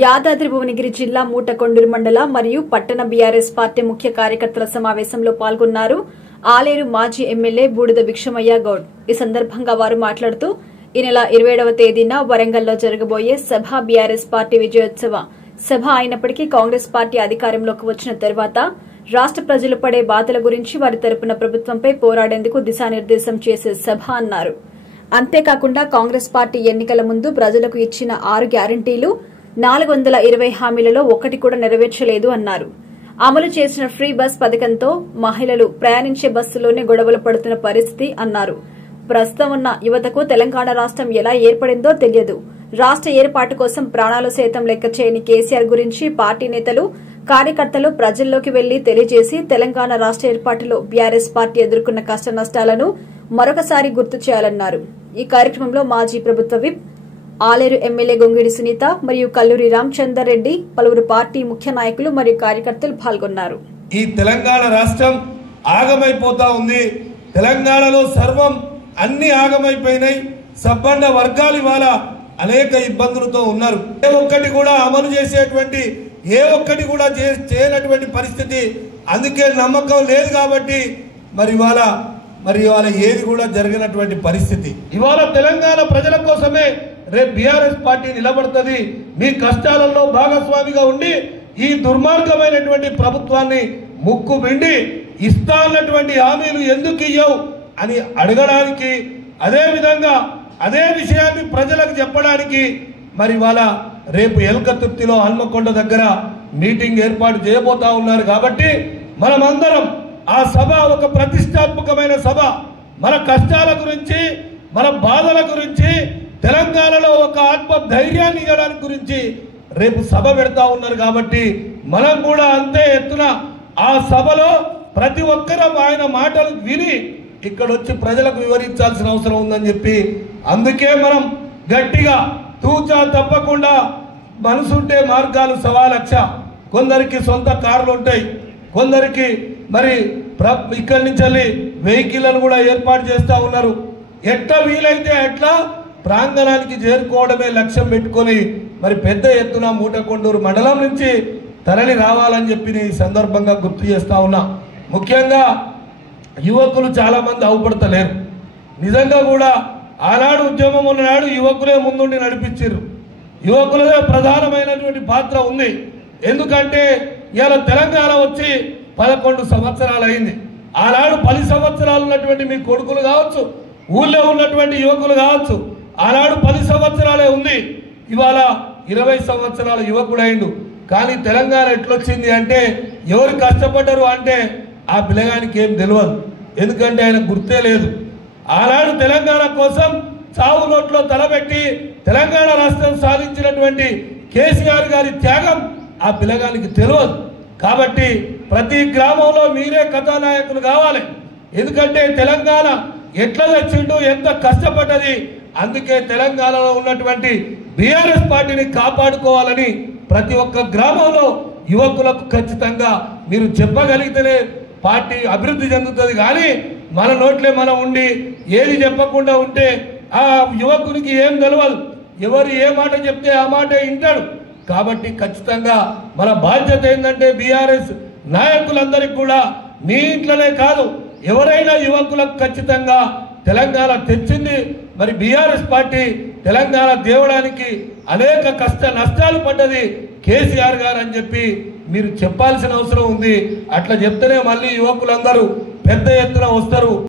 యాదాద్రి భువనగిరి జిల్లా మూటకొండూరు మండల మరియు పట్టణ బీఆర్ఎస్ పార్టీ ముఖ్య కార్యకర్తల సమావేశంలో పాల్గొన్నారు ఆలేరు మాజీ ఎమ్మెల్యే బూడిద భిక్షమయ్య గౌడ్. ఈ సందర్భంగా వారు మాట్లాడుతూ ఈ నెల 27వ తేదీన వరంగల్లో జరగబోయే సభ బీఆర్ఎస్ పార్టీ విజయోత్సవ సభ అయినప్పటికీ కాంగ్రెస్ పార్టీ అధికారంలోకి వచ్చిన తర్వాత రాష్ట్ర ప్రజలు పడే బాధల గురించి వారి తరపున ప్రభుత్వంపై పోరాడేందుకు దిశానిర్దేశం చేసే సభ అన్నారు. అంతేకాకుండా కాంగ్రెస్ పార్టీ ఎన్నికల ముందు ప్రజలకు ఇచ్చిన 6 గ్యారంటీలు 420 హామీలలో ఒక్కటి కూడా నెరవేర్చలేదు అన్నారు. అమలు చేసిన ఫ్రీ బస్ పథకంతో మహిళలు ప్రయాణించే బస్సులోనే గొడవలు పడుతున్న పరిస్థితి అన్నారు. ప్రస్తుతం ఉన్న యువతకు తెలంగాణ రాష్ట్రం ఎలా ఏర్పడిందో తెలియదు. రాష్ట్ర ఏర్పాటు కోసం ప్రాణాలు సైతం లెక్క చేయని కేసీఆర్ గురించి పార్టీ నేతలు కార్యకర్తలు ప్రజల్లోకి వెళ్లి తెలియజేసి తెలంగాణ రాష్ట్ర ఏర్పాటులో బీఆర్ఎస్ పార్టీ ఎదుర్కొన్న కష్ట నష్టాలను మరొకసారి గుర్తు చేయాలన్నారు. ఈ కార్యక్రమంలో మాజీ ప్రభుత్వ విప్ ఆలేరు ఎమ్మెల్యే గొంగిడి సునీత మరియు కల్లూరి రామచందర్ రెడ్డి, పలువురు పార్టీ ముఖ్య నాయకులు మరియు కార్యకర్తలు పాల్గొన్నారు. ఈ తెలంగాణ రాష్ట్రం ఆగమైపోతా ఉంది. తెలంగాణలో సర్వం అన్ని ఆగమైపోయినాయి. సబ్బండ వర్గాలు ఇవాళ అనేక ఇబ్బందులతో ఉన్నారు. ఏ ఒక్కటి కూడా అమలు చేసేటువంటి ఏ ఒక్కటి కూడా చేయనటువంటి పరిస్థితి. అందుకే నమ్మకం లేదు కాబట్టి మరి ఇవాళ ఏది కూడా జరిగినటువంటి పరిస్థితి. ఇవాళ తెలంగాణ ప్రజల కోసమే రేపు బీఆర్ఎస్ పార్టీ నిలబడుతుంది. మీ కష్టాలలో భాగస్వామిగా ఉండి ఈ దుర్మార్గమైనటువంటి ప్రభుత్వాన్ని ముక్కు పిండి ఇస్తా అన్నటువంటి హామీలు ఎందుకు ఇయ్యవు అని అడగడానికి, అదేవిధంగా అదే విషయాన్ని ప్రజలకు చెప్పడానికి మరి ఇవాళ రేపు ఎల్కతుర్తిలో హన్మకొండ దగ్గర మీటింగ్ ఏర్పాటు చేయబోతా ఉన్నారు. కాబట్టి మనమందరం ఆ సభ ఒక ప్రతిష్టాత్మకమైన సభ. మన కష్టాల గురించి, మన బాధల గురించి, తెలంగాణలో ఒక ఆత్మ ధైర్యాన్ని ఇవ్వడానికి గురించి రేపు సభ పెడతా ఉన్నారు. కాబట్టి మనం కూడా అంతే ఎత్తున ఆ సభలో ప్రతి ఒక్కరం ఆయన మాటలు విని ఇక్కడ వచ్చి ప్రజలకు వివరించాల్సిన అవసరం ఉందని చెప్పి అందుకే మనం గట్టిగా తూచా తప్పకుండా మనసుంటే మార్గాలు 1,00,000. కొందరికి సొంత కార్లు ఉంటాయి, కొందరికి మరి ఇక్కడి నుంచి వెళ్ళి వెహికల్లను కూడా ఏర్పాటు చేస్తూ ఉన్నారు. ఎట్లా వీలైతే అట్లా ప్రాంగణానికి చేరుకోవడమే లక్ష్యం పెట్టుకొని మరి పెద్ద ఎత్తున మూటకొండూరు మండలం నుంచి తరలి రావాలని చెప్పి ఈ సందర్భంగా గుర్తు చేస్తా ఉన్నా. ముఖ్యంగా యువకులు చాలా మంది అవుపడతలేరు. నిజంగా కూడా ఆనాడు ఉద్యమం ఉన్ననాడు యువకులే ముందుండి నడిపించారు. యువకులదే ప్రధానమైనటువంటి పాత్ర ఉంది. ఎందుకంటే ఇవాళ తెలంగాణ వచ్చి 11 సంవత్సరాలు అయింది. ఆనాడు 10 సంవత్సరాలు ఉన్నటువంటి మీ కొడుకులు కావచ్చు, ఊళ్ళో ఉన్నటువంటి యువకులు కావచ్చు, ఆనాడు 10 సంవత్సరాలే ఉంది. ఇవాళ 20 సంవత్సరాల యువకుడు అయిండు. కానీ తెలంగాణ ఎట్లొచ్చింది అంటే ఎవరు కష్టపడ్డారు అంటే ఆ పిల్లగానికి ఏం తెలియదు. ఎందుకంటే ఆయన గుర్తే లేదు. ఆనాడు తెలంగాణ కోసం చావు నోట్లో తలబెట్టి తెలంగాణ రాష్ట్రం సాధించినటువంటి కేసీఆర్ గారి త్యాగం ఆ పిల్లగానికి తెలియదు. కాబట్టి ప్రతి గ్రామంలో మీరే కథానాయకులు కావాలి. ఎందుకంటే తెలంగాణ ఎట్లా తెచ్చిండు, ఎంత కష్టపడ్డది. అందుకే తెలంగాణలో ఉన్నటువంటి బీఆర్ఎస్ పార్టీని కాపాడుకోవాలని ప్రతి ఒక్క గ్రామంలో యువకులకు ఖచ్చితంగా మీరు చెప్పగలిగితేనే పార్టీ అభివృద్ధి చెందుతుంది. కానీ మన నోట్లే మనం ఉండి ఏది చెప్పకుండా ఉంటే ఆ యువకునికి ఏం తెలియదు. ఎవరు ఏ మాట చెప్తే ఆ మాటే వింటాడు. కాబట్టి ఖచ్చితంగా మన బాధ్యత ఏంటంటే బీఆర్ఎస్ నాయకులందరికీ కూడా మీ ఇంట్లోనే కాదు ఎవరైనా యువకులకు ఖచ్చితంగా తెలంగాణ తెచ్చింది మరి బీఆర్ఎస్ పార్టీ. తెలంగాణ తేవడానికి అనేక కష్ట నష్టాలు పడ్డది కేసీఆర్ గారు అని చెప్పి మీరు చెప్పాల్సిన అవసరం ఉంది. అట్లా చెప్తేనే మళ్ళీ యువకులందరూ పెద్ద ఎత్తున వస్తారు.